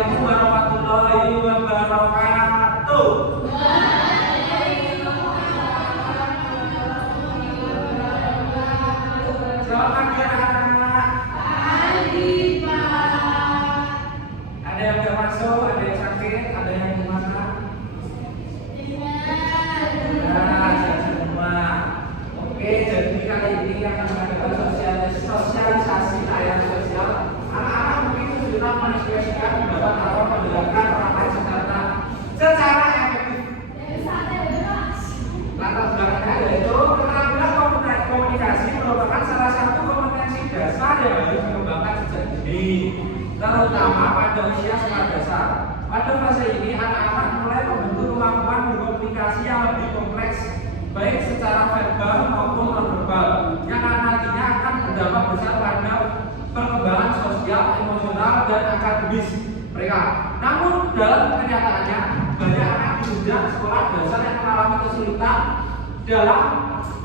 Assalamualaikum warahmatullahi wabarakatuh. Selamat pagi anak-anak. Pagi, Pak. Ada yang nggak masuk, ada yang sakit, ada yang gimana? Nah, sehat semua. Oke, jadi kali ini akan mengadakan sosialisasi layanan sosial. Anak-anak mungkin sudah mengekspresikan pendapat atau mendengarkan orang lain secara efektif. Latar belakangnya yaitu keterampilan komunikasi merupakan salah satu kompetensi dasar yang harus dikembangkan sejak dini, terutama pada usia sekolah dasar. Pada fase ini, anak-anak mulai membentuk kemampuan berkomunikasi yang lebih kompleks, baik secara verbal maupun non-verbal, yang nantinya akan berdampak besar pada perkembangan sosial, emosional, dan akademis mereka. Namun dalam kenyataannya, banyak anak di jenjang sekolah dasar yang mengalami kesulitan dalam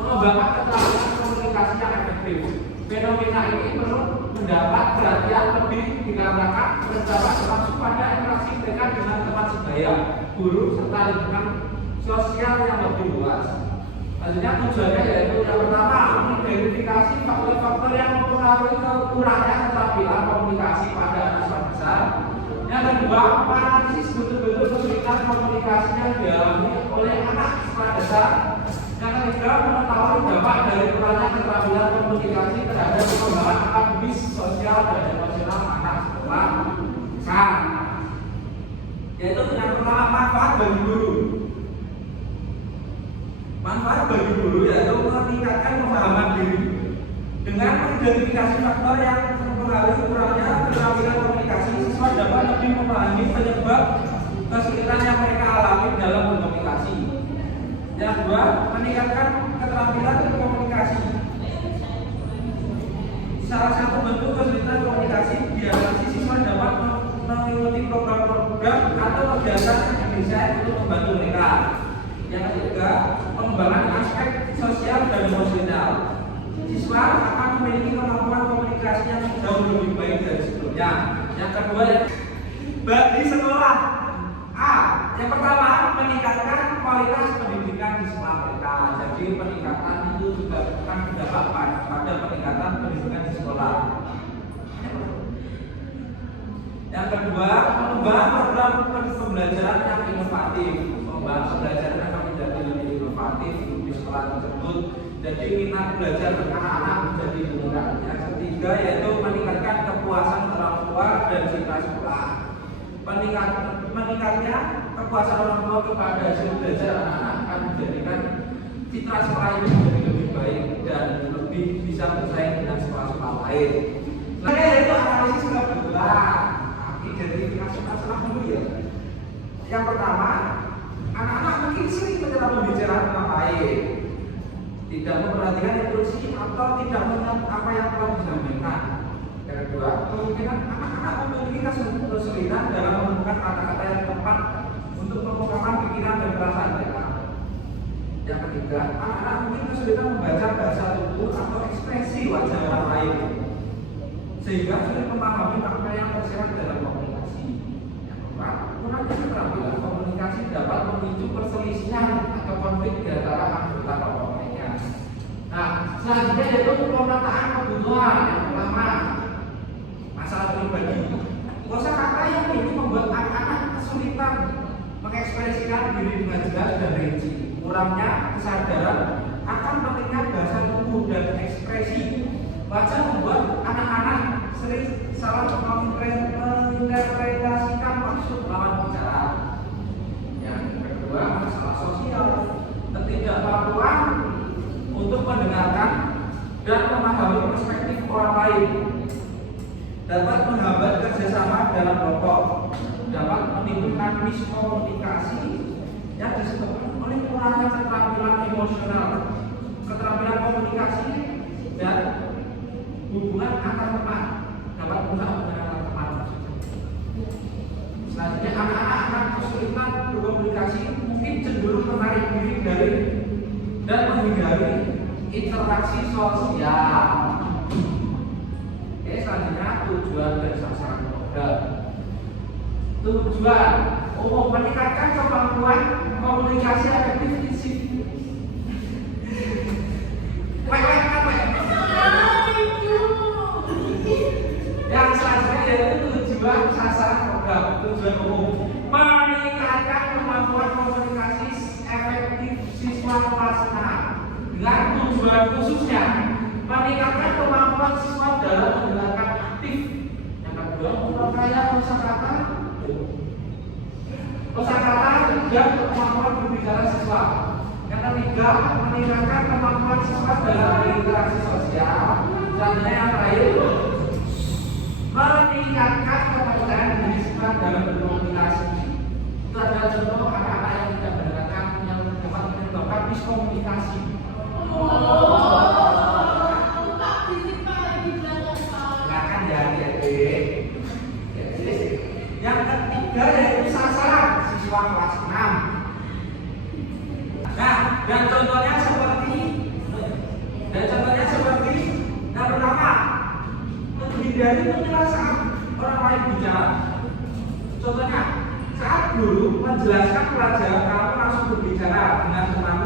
mengembangkan keterampilan komunikasi yang efektif. Fenomena ini perlu mendapat perhatian lebih dikarenakan terdapat termasuk pada interaksi mereka dengan teman sebaya, guru, serta lingkungan sosial yang lebih luas. Selanjutnya tujuannya yaitu yang pertama, mengidentifikasi faktor-faktor yang mempengaruhi kekurangnya keterampilan komunikasi pada anak sekolah dasar. Yang kedua, menganalisis bentuk-bentuk kesulitan komunikasi yang dialami oleh anak sekolah dasar. Yang ketiga, mengetahui dampak dari kurangnya keterampilan komunikasi terhadap perkembangan akademis, sosial, dan emosional anak sekolah dasar. Yaitu yang pertama, manfaat bagi guru. Manfaat bagi guru yaitu meningkatkan pemahaman diri dengan mengidentifikasi faktor yang mempengaruhi kurangnya keterampilan komunikasi. Siswa dapat lebih memahami penyebab kesulitan yang mereka alami dalam berkomunikasi. Yang kedua, meningkatkan keterampilan komunikasi. Salah satu bentuk kesulitan komunikasi diatasi siswa dapat mengikuti program-program atau kegiatan yang bisa untuk membantu mereka. Yang ketiga, pengembangan aspek sosial dan emosional. Siswa akan memiliki kemampuan komunikasi yang jauh lebih baik dari sebelumnya. Yang kedua, bagi sekolah. Yang pertama, meningkatkan kualitas pendidikan di sekolah mereka. Jadi peningkatan itu juga akan berdampak pada peningkatan pendidikan di sekolah. Yang kedua, mengembangkan program pembelajaran yang inovatif. Pembelajaran akan menjadi lebih inovatif di sekolah tersebut. Jadi minat belajar anak-anak menjadi meningkat. Yang ketiga yaitu meningkatkan kepuasan orang tua dan citra sekolah. Meningkatnya kepuasan orang tua kepada hasil belajar anak-anak akan menjadikan citra sekolah ini menjadi lebih baik dan lebih bisa bersaing dengan sekolah-sekolah lain. Selanjutnya yaitu analisis kebetulan. Identifikasi masalah dulu ya. Yang pertama, anak-anak mungkin sering menyerap pembicaraan orang lain, tidak memperhatikan instruksi atau tidak mengingat apa yang telah disampaikan. Yang kedua, kemungkinan anak-anak memiliki kesulitan dalam menemukan kata-kata yang tepat untuk mengungkapkan pikiran dan perasaan mereka. Yang ketiga, anak-anak mungkin kesulitan membaca bahasa tubuh atau ekspresi wajah orang lain, sehingga sulit memahami makna yang tersirat dalam komunikasi. Yang keempat, kurangnya keterampilan komunikasi dapat memicu perselisihan atau konflik di antara anggota kelompoknya. Nah, selanjutnya yaitu pemetaan kebutuhan. Yang pertama, masalah pribadi. Kosakata yang ini membuat anak-anak kesulitan mengekspresikan diri dengan jelas dan rinci. Kurangnya kesadaran akan pentingnya bahasa tubuh dan ekspresi wajah membuat anak-anak sering salah menginterpretasikan maksud lawan bicara. Yang kedua, masalah sosial. Ketidakmampuan untuk mendengarkan dan memahami perspektif orang lain dapat menghambat kerjasama dalam kelompok, dapat menimbulkan miskomunikasi yang disebabkan oleh kurangnya keterampilan emosional, keterampilan komunikasi, dan hubungan antar teman dapat merusak hubungan antar teman. Selanjutnya, anak-anak akan kesulitan berkomunikasi, mungkin cenderung menarik diri dari dan menghindari interaksi sosial. Selanjutnya, tujuan dan sasaran program. Tujuan umum meningkatkan kemampuan komunikasi efektif fisik. Yang selanjutnya yaitu tujuan sasaran program. Tujuan umum meningkatkan kemampuan komunikasi efektif siswa kelas 6 dengan tujuan khususnya meningkatkan kemampuan siswa dalam mendengarkan aktif. Yang kedua, memperkaya kosakata dan kemampuan berbicara siswa. Yang ketiga, meningkatkan kemampuan siswa dalam berinteraksi sosial. Selanjutnya yang terakhir, meningkatkan kepercayaan diri siswa dalam berkomunikasi. Itu adalah contoh anak-anak yang tidak mendengarkan yang dapat menyebabkan miskomunikasi. Silakan ya adik-adik. Yang ketiga yaitu sasaran siswa kelas 6. Nah, dan contohnya seperti yang pertama, menghindari penjelasan orang lain bicara. Contohnya, saat guru menjelaskan pelajaran, kamu langsung berbicara dengan tenang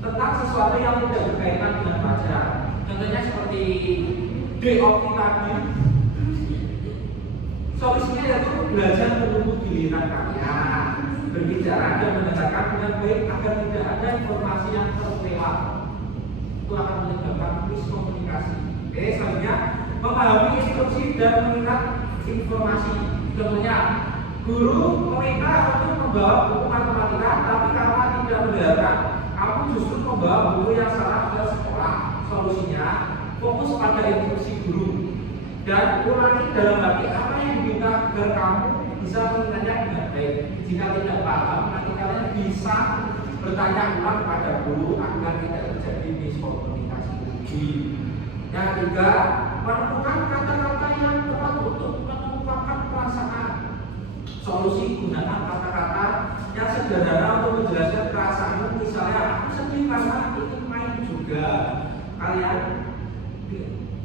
tentang sesuatu yang tidak berkaitan dengan pelajaran. Contohnya seperti DOP tadi. Solusinya yaitu belajar menunggu giliran kalian, berbicara dan mendengarkan dengan baik agar tidak ada informasi yang terlewat. Itu akan menyebabkan miskomunikasi. Oke, selanjutnya memahami instruksi dan mengingat informasi. Contohnya, guru meminta untuk membawa buku matematika, tapi karena tidak mendengarkan, kamu justru membawa buku yang salah ke sekolah. Solusinya, fokus pada instruksi guru dan ulangi dalam hati apa yang diminta agar kamu bisa mengingatnya dengan baik. Jika tidak paham, nanti kalian bisa bertanya ulang pada guru agar tidak terjadi miskomunikasi lagi. Yang ketiga, menemukan kata-kata yang tepat untuk mengungkapkan perasaan. Solusi, gunakan kata-kata yang sederhana untuk menjelaskan perasaanmu. Misalnya, aku sedih karena ingin main juga. Kalian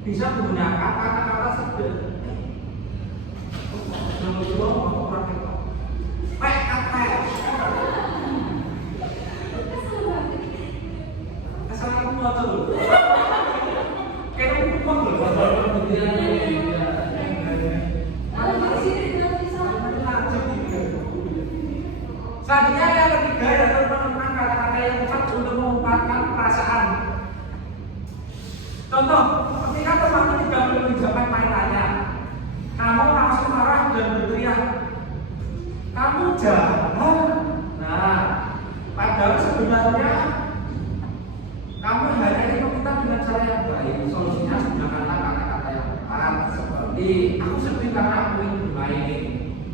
bisa menggunakan kata-kata sederhana. Selanjutnya yang ketiga yaitu menemukan kata-kata yang tepat untuk mengungkapkan perasaan. Contoh, ketika temanmu tidak menunjukkan mainannya, kamu langsung marah dan berteriak, kamu jahat. Nah, padahal sebenarnya kamu hanya ingin meminta dengan cara yang baik. Solusinya gunakanlah kata-kata yang tepat seperti aku sedih karena aku ingin bermain.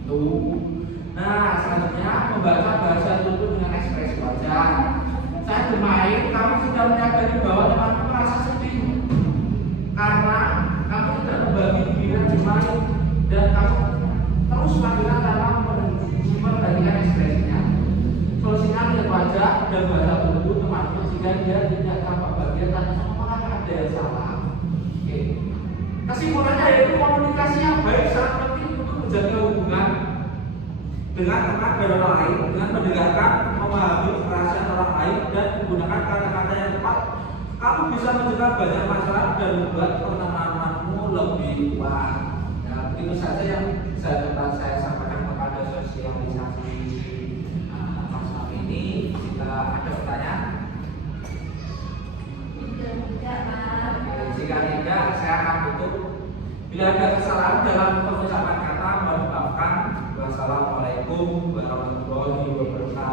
Tuh. Nah, selanjutnya membaca bahasa tubuh dengan ekspresi wajah. Saat bermain, kamu sudah menyadari bahwa temanmu merasa sedih karena kamu tidak membagi pikiran bermain dan kamu terus melakukan tanpa memperhatikan ekspresinya. Solusinya lihat wajah dan bahasa tubuh temanmu jika dia tidak tampak bagian dan apakah ada yang salah. Oke. Kesimpulannya yaitu komunikasi yang baik sangat penting untuk menjaga hubungan dengan teman dan orang lain, dengan mendengarkan, memahami perasaan orang lain dan menggunakan kata-kata yang tepat. Kamu bisa mencegah banyak masalah dan membuat pertemananmu lebih kuat. Nah, begitu saja yang dapat saya sampaikan kepada sosialisasi masalah ini. Jika ada pertanyaan, jika tidak, saya akan tutup. Bila ada kesalahan dalam pengucapan kata, mohon maafkan. Wassalamualaikum warahmatullahi wabarakatuh.